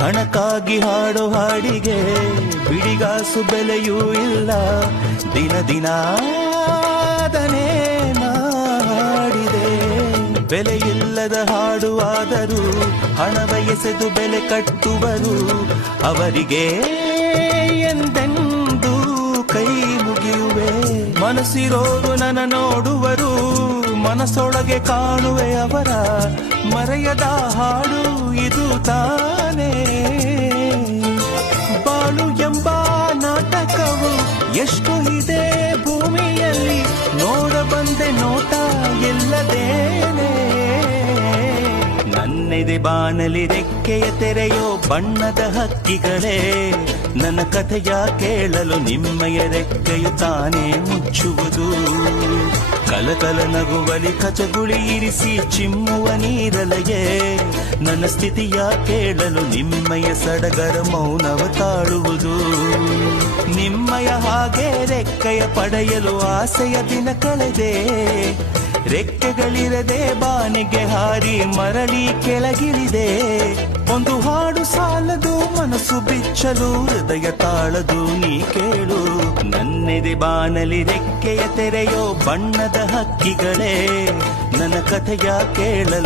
ಹಣಕ್ಕಾಗಿ ಹಾಡೋ ಹಾಡಿಗೆ ಬಿಡಿಗಾಸು ಬೆಲೆಯೂ ಇಲ್ಲ. ದಿನ ದಿನಾದನೇ ಹಾಡಿದೆ. ಬೆಲೆಯಿಲ್ಲದ ಹಾಡು ಆದರೂ ಹಣವ ಎಸೆದು ಬೆಲೆ ಕಟ್ಟುವರು. ಅವರಿಗೆ ಎಂದೆಂದೂ ಕೈ ಮುಗಿಯುವೆ. ಮನಸ್ಸಿರೋರು ನನ್ನ ನೋಡುವರು, ಮನಸ್ಸೊಳಗೆ ಕಾಣುವೆ ಅವರ ಮರೆಯದ ಹಾಡು ಇದು ತಾನೇ. ಬಾಳು ಎಂಬ ನಾಟಕವು ಎಷ್ಟು ಇದೆ ಭೂಮಿಯಲ್ಲಿ, ನೋಡ ಬಂದೆ ನೋಟ ಎಲ್ಲದೇನೆ. ನನ್ನೆದೆ ಬಾನಲಿ ರೆಕ್ಕೆಯ ತೆರೆಯೋ ಬಣ್ಣದ ಹಕ್ಕಿಗಳೇ, ನನ್ನ ಕಥೆಯ ಕೇಳಲು ನಿಮ್ಮಯ ರೆಕ್ಕೆಯು ತಾನೇ ಮುಚ್ಚುವುದು. ಕಲಕಲ ನಗುವಲಿ ಕಚಗುಳಿ ಇರಿಸಿ ಚಿಮ್ಮುವ ನೀರಲೆಯೇ, ನನ್ನ ಸ್ಥಿತಿಯ ಕೇಳಲು ನಿಮ್ಮಯ ಸಡಗರ ಮೌನವ ತಾಳುವುದು. ನಿಮ್ಮಯ ಹಾಗೆ ರೆಕ್ಕೆಯ ಪಡೆಯಲು ಆಸೆಯ ದಿನ ಕಳೆದೆ. ರೆಕ್ಕೆಗಳಿರದೆ ಬಾನಿಗೆ ಹಾರಿ ಮರಳಿ ಕೆಳಗಿಳಿದೆ. ಒಂದು ಹಾಡು ಸಾಲದು ಮನಸ್ಸು ಬಿಚ್ಚಲು, ಹೃದಯ ತಾಳದು ನೀ ಕೇಳು. ನನ್ನೆದೆ ಬಾನಲಿ ರೆಕ್ಕೆಯ ತೆರೆಯೋ ಬಣ್ಣದ ಹಕ್ಕಿಗಳೇ, ನನ್ನ ಕಥೆಯ ಕೇಳಲು